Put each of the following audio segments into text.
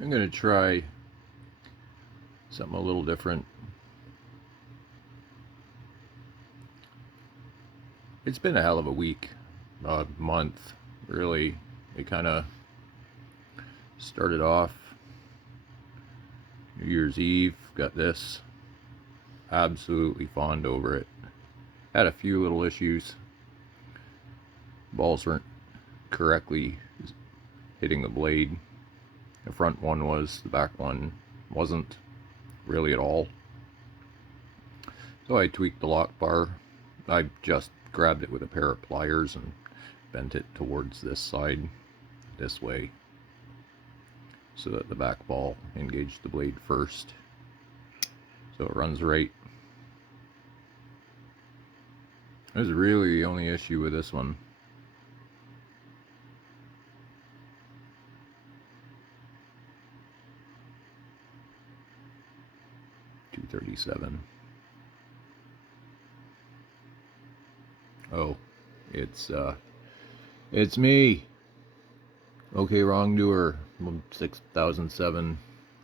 I'm going to try something a little different. It's been a hell of a week, a month, really. It kind of started off New Year's Eve, got this, absolutely fawned over it. Had a few little issues. Balls weren't correctly hitting the blade. The front one was, the back one wasn't really at all. So I tweaked the lock bar. I just grabbed it with a pair of pliers and bent it towards this side, this way, so that the back ball engaged the blade first. So it runs right. That was really the only issue with this one. .237. Oh, it's me. Okay, wrongdoer. 6007.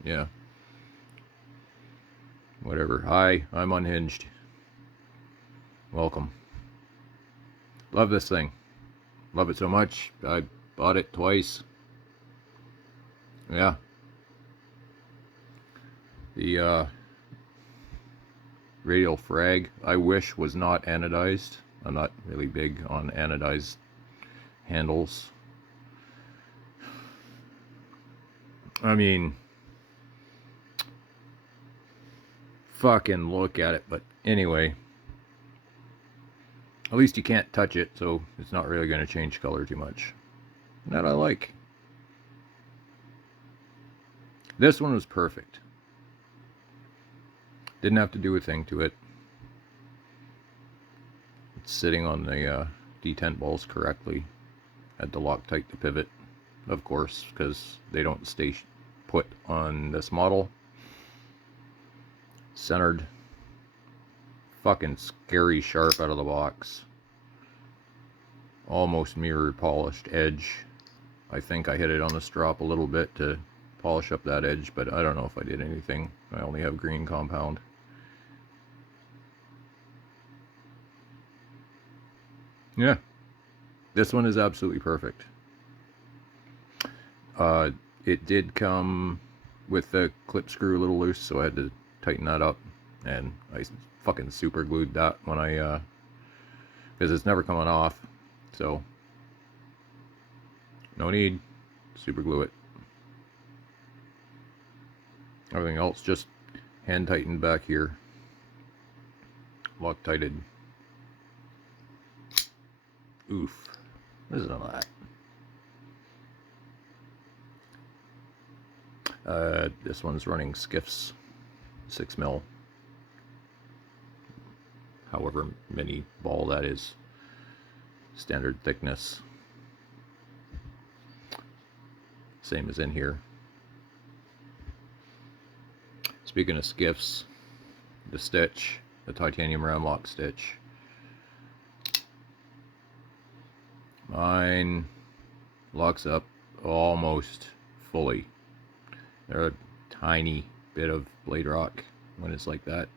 Yeah. Whatever. Hi, I'm unhinged. Welcome. Love this thing. Love it so much. I bought it twice. Yeah. The radial frag, I wish, was not anodized. I'm not really big on anodized handles. I mean, fucking look at it. But anyway, at least you can't touch it, so it's not really going to change color too much. And that I like. This one was perfect. Didn't have to do a thing to it. It's sitting on the detent balls correctly. Had to Loctite the pivot, of course, because they don't stay put on this model. Centered. Fucking scary sharp out of the box. Almost mirror polished edge. I think I hit it on the strop a little bit to polish up that edge, but I don't know if I did anything. I only have green compound. Yeah, this one is absolutely perfect. It did come with the clip screw a little loose, so I had to tighten that up, and I fucking super glued that when I because it's never coming off, so no need. Super glue it. Everything else just hand tightened back here, Loctited. Oof, listen to that. This one's running Skiffs 6mm, however many ball that is, standard thickness, same as in here. Speaking of Skiffs, the stitch, the titanium ram lock stitch, mine locks up almost fully. They're a tiny bit of blade rock when it's like that.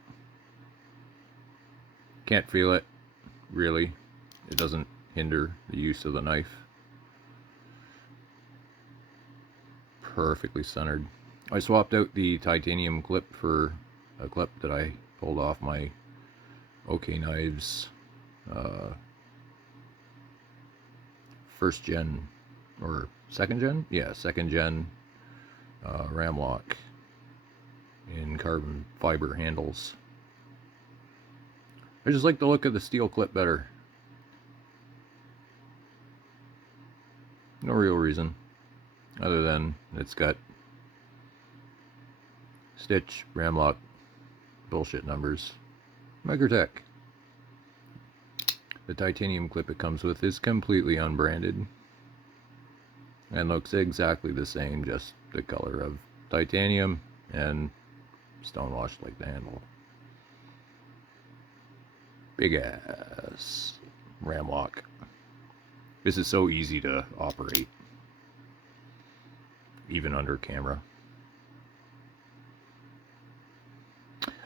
Can't feel it, really. It doesn't hinder the use of the knife. Perfectly centered. I swapped out the titanium clip for a clip that I pulled off my OK Knives first gen, or second gen? Yeah, second gen ram lock in carbon fiber handles. I just like the look of the steel clip better. No real reason other than it's got stitch ram lock bullshit numbers. Microtech. The titanium clip it comes with is completely unbranded and looks exactly the same, just the color of titanium and stonewashed like the handle. Big ass ram lock. This is so easy to operate, even under camera.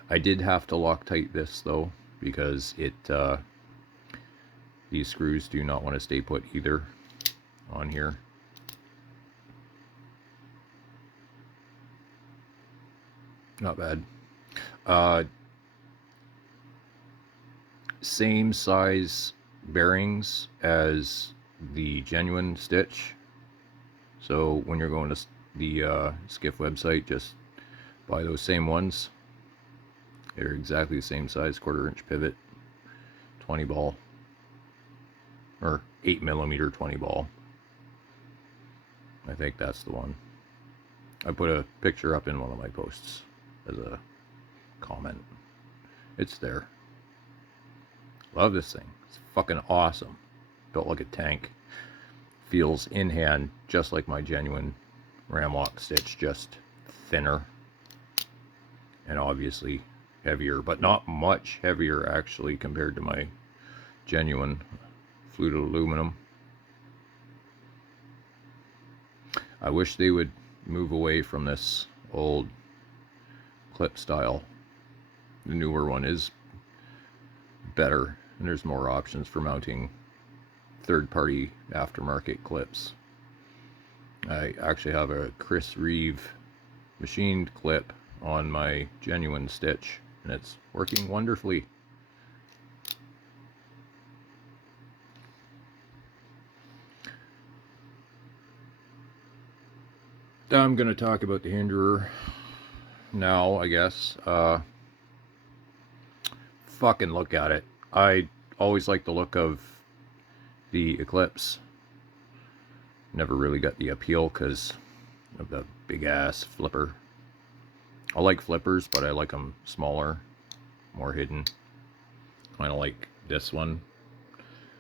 I did have to Loctite this though, because these screws do not want to stay put either on here. Not bad. Same size bearings as the genuine stitch. So when you're going to the Skiff website, just buy those same ones. They're exactly the same size, 1/4 inch pivot, 20 ball, or 8mm 20 ball. I think that's the one. I put a picture up in one of my posts as a comment. It's there. Love this thing. It's fucking awesome. Built like a tank. Feels in hand just like my genuine Ramlock stitch, just thinner and obviously heavier, but not much heavier actually compared to my genuine fluted aluminum. I wish they would move away from this old clip style. The newer one is better, and there's more options for mounting third-party aftermarket clips. I actually have a Chris Reeve machined clip on my genuine stitch, and it's working wonderfully. I'm going to talk about the Hinderer now, I guess. Fucking look at it. I always like the look of the Eclipse. Never really got the appeal because of the big ass flipper. I like flippers, but I like them smaller, more hidden. Kind of like this one.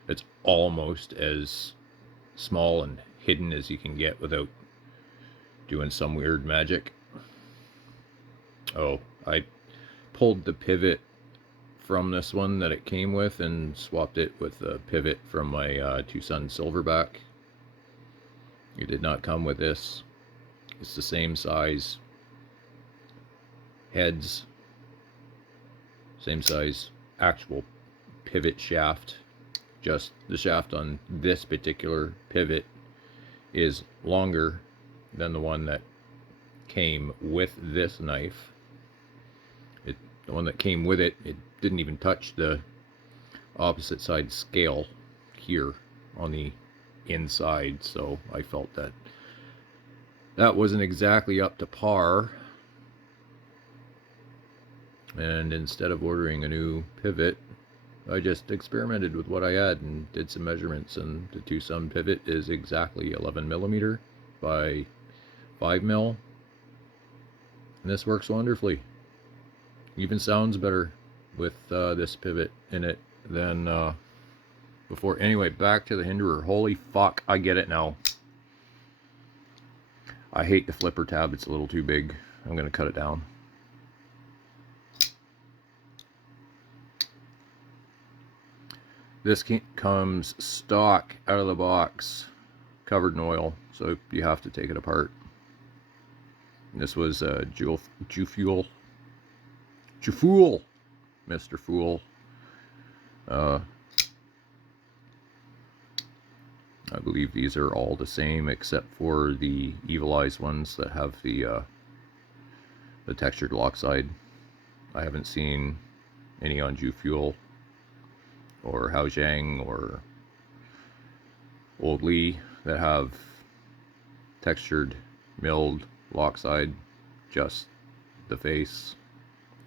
It's almost as small and hidden as you can get without doing some weird magic. Oh, I pulled the pivot from this one that it came with and swapped it with the pivot from my Tucson Silverback. It did not come with this. It's the same size heads, same size actual pivot shaft. Just the shaft on this particular pivot is longer than the one that came with this knife. The one that came with it didn't even touch the opposite side scale here on the inside, so I felt that that wasn't exactly up to par. And instead of ordering a new pivot, I just experimented with what I had and did some measurements, and the Tucson pivot is exactly 11mm by 5mm, and this works wonderfully. Even sounds better with this pivot in it than before. Anyway, back to the Hinderer. Holy fuck, I get it now. I hate the flipper tab. It's a little too big. I'm going to cut it down. This comes stock out of the box, covered in oil, so you have to take it apart. This was Jufuel, Mr. Fool. I believe these are all the same except for the Evil Eyes ones that have the textured Lockside. I haven't seen any on Jufuel or Haojiang or Old Lee that have textured milled Lockside, just the face,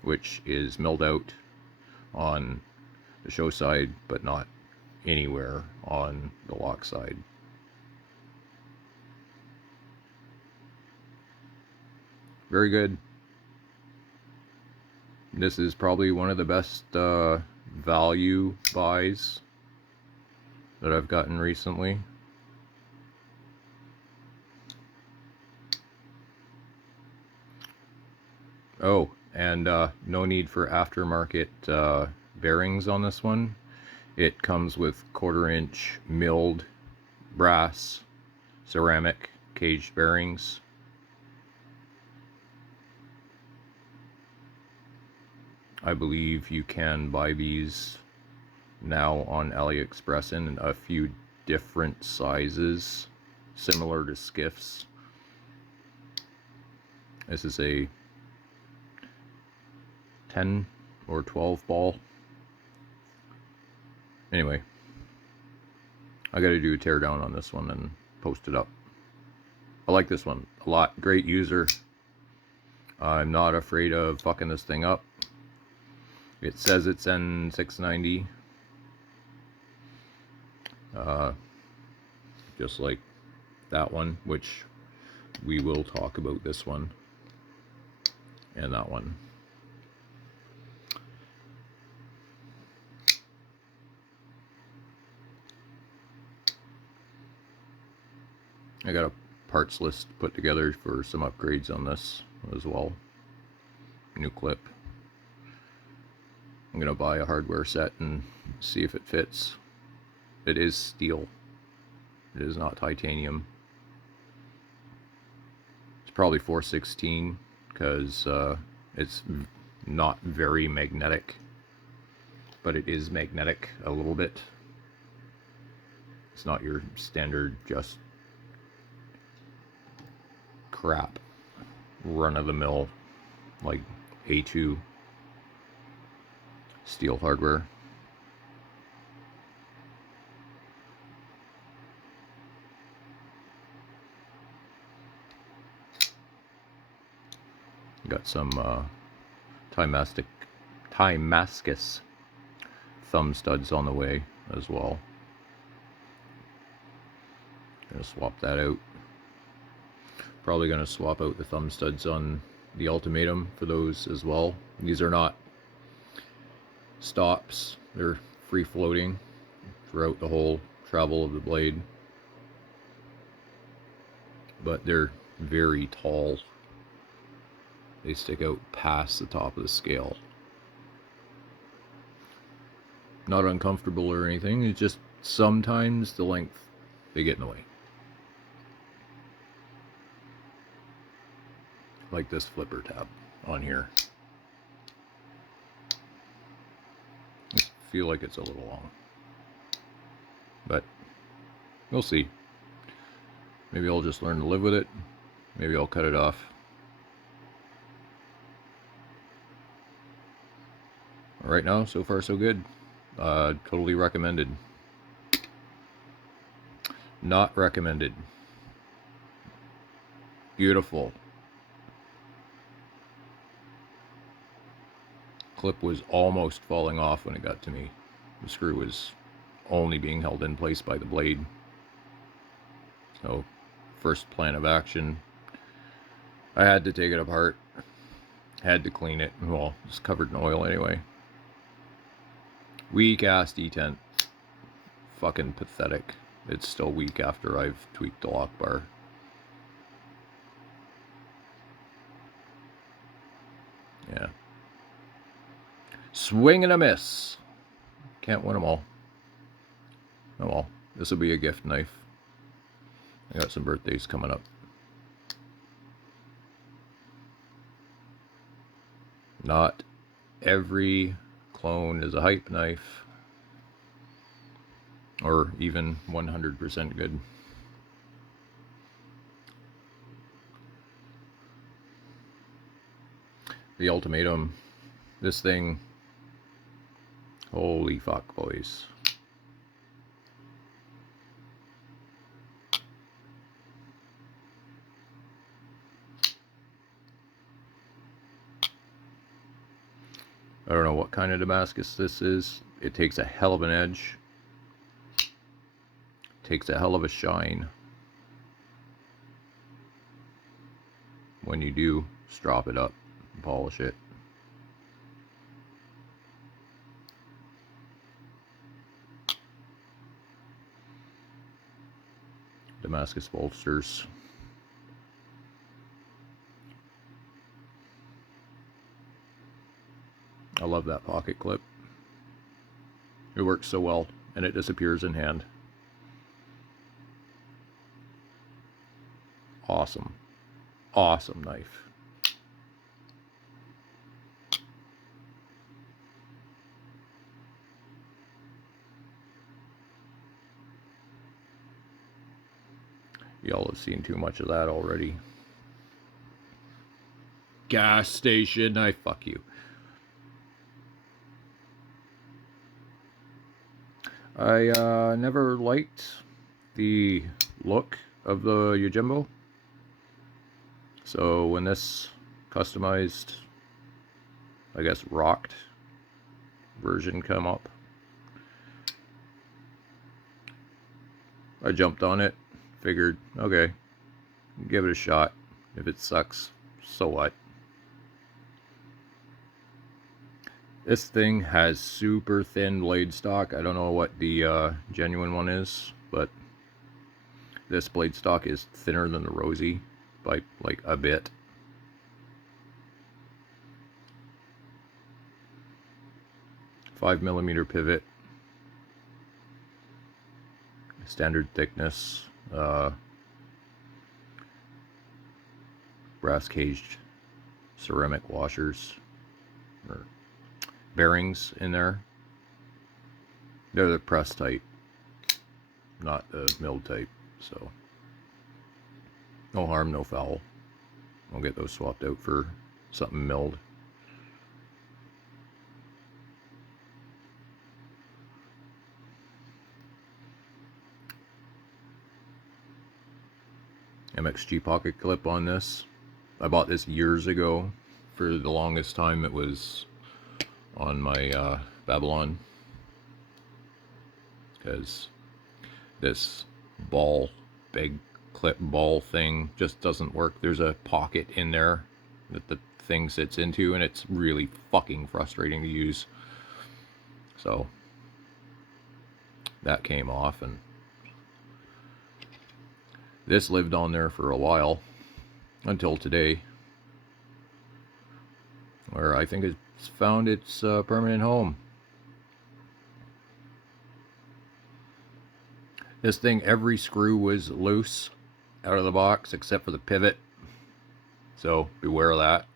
which is milled out on the show side but not anywhere on the lock side. Very good. This is probably one of the best value buys that I've gotten recently. Oh, and no need for aftermarket bearings on this one. It comes with 1/4 inch milled brass ceramic caged bearings. I believe you can buy these now on AliExpress in a few different sizes, similar to skiffs. This is a 10 or 12 ball. Anyway, I gotta do a teardown on this one and post it up. I like this one a lot. Great user. I'm not afraid of fucking this thing up. It says it's N690. Just like that one, which we will talk about this one and that one. I got a parts list put together for some upgrades on this as well. New clip. I'm gonna buy a hardware set and see if it fits. It is steel. It is not titanium. It's probably 416 because it's not very magnetic, but it is magnetic a little bit. It's not your standard just crap run-of-the-mill like A2 steel hardware. Got some Timascus thumb studs on the way as well. Gonna swap that out. Probably gonna swap out the thumb studs on the Ultimatum for those as well. These are not stops, they're free floating throughout the whole travel of the blade, but they're very tall. They stick out past the top of the scale. Not uncomfortable or anything, it's just sometimes the length, they get in the way. Like this flipper tab on here. I feel like it's a little long, but we'll see. Maybe I'll just learn to live with it. Maybe I'll cut it off. Right now, so far so good. Totally recommended. Not recommended. Beautiful. Clip was almost falling off when it got to me. The screw was only being held in place by the blade. So, first plan of action, I had to take it apart. Had to clean it. Well, it's covered in oil anyway. Weak ass detent. Fucking pathetic. It's still weak after I've tweaked the lock bar. Yeah. Swing and a miss. Can't win them all. Oh well. This will be a gift knife. I got some birthdays coming up. Not every clone is a hype knife. Or even 100% good. The Ultimatum. This thing. Holy fuck, boys. I don't know what kind of Damascus this is. It takes a hell of an edge. Takes a hell of a shine. When you do strop it up and polish it. Damascus bolsters. I love that pocket clip. It works so well, and it disappears in hand. Awesome. Awesome knife. Y'all have seen too much of that already. Gas station, I fuck you. I never liked the look of the Yojimbo. So when this customized, I guess, rocked version come up, I jumped on it, figured, okay, give it a shot. If it sucks, so what? This thing has super thin blade stock. I don't know what the genuine one is, but this blade stock is thinner than the Rosie by like a bit. $5mm pivot, standard thickness, brass caged ceramic washers or bearings in there. They're the press type, not the milled type, so no harm, no foul. I'll get those swapped out for something milled. MXG pocket clip on this. I bought this years ago. For the longest time it was on my Babylon, because this ball, big clip ball thing just doesn't work. There's a pocket in there that the thing sits into, and it's really fucking frustrating to use. So that came off, and this lived on there for a while until today, where I think it's found its permanent home. This thing, every screw was loose out of the box except for the pivot, so beware of that.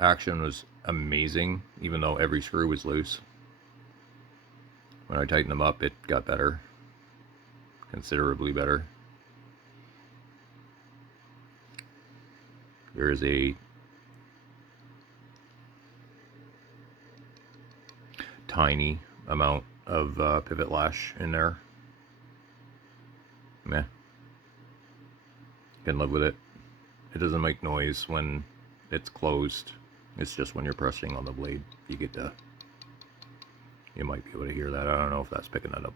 Action was amazing, even though every screw was loose. When I tightened them up, it got better, considerably better. There is a tiny amount of pivot lash in there. Meh. Can live with it. It doesn't make noise when it's closed. It's just when you're pressing on the blade, you get to, you might be able to hear that. I don't know if that's picking that up.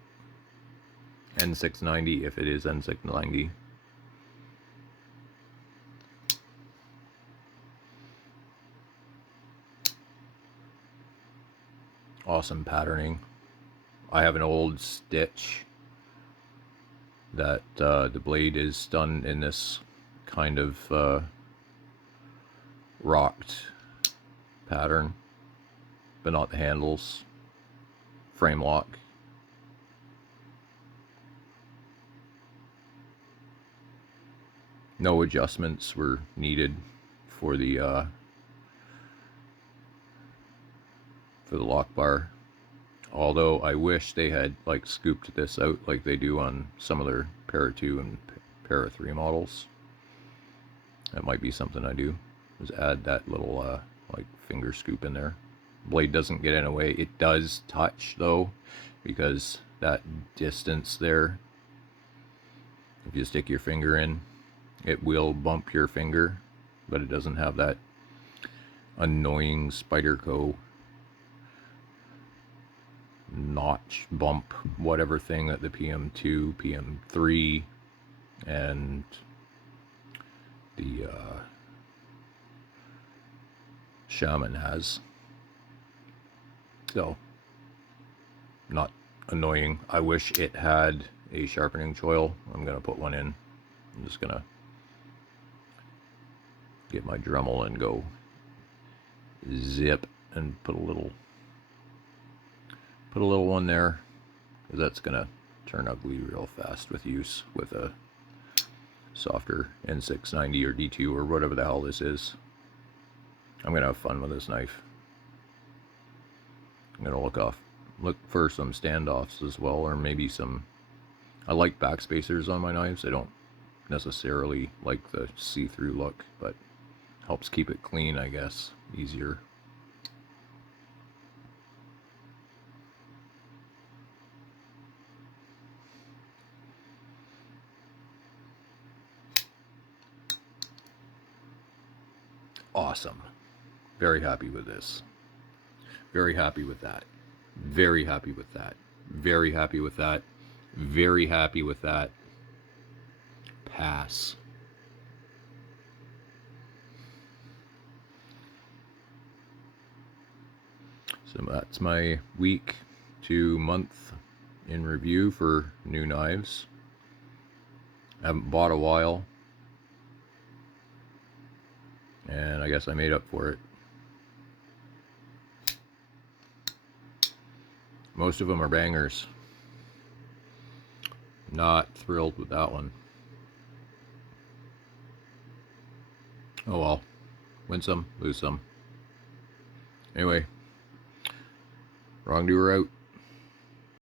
N690, if it is N690. Awesome patterning. I have an old Stitch that the blade is done in this kind of rocked pattern, but not the handles. Frame lock. No adjustments were needed for the lock bar. Although I wish they had like scooped this out like they do on some of their Para 2 and Para 3 models. That might be something I do, is add that little like finger scoop in there. Blade doesn't get in the way. It does touch though, because that distance there, if you stick your finger in, it will bump your finger, but it doesn't have that annoying Spyderco notch bump whatever thing that the PM2, PM3 and the Shaman has. So not annoying. I wish it had a sharpening choil. I'm gonna put one in. I'm just gonna get my Dremel and go zip and put a little one there, because that's gonna turn ugly real fast with use with a softer N690 or D2 or whatever the hell this is. I'm gonna have fun with this knife. I'm gonna look for some standoffs as well, or maybe some... I like backspacers on my knives. I don't necessarily like the see-through look, but helps keep it clean, I guess. Easier. Awesome. Very happy with this. Very happy with that. Very happy with that. Very happy with that. Very happy with that. Pass. So that's my week to month in review for new knives. I haven't bought a while, and I guess I made up for it. Most of them are bangers. Not thrilled with that one. Oh well. Win some, lose some. Anyway, Wrongdoer out.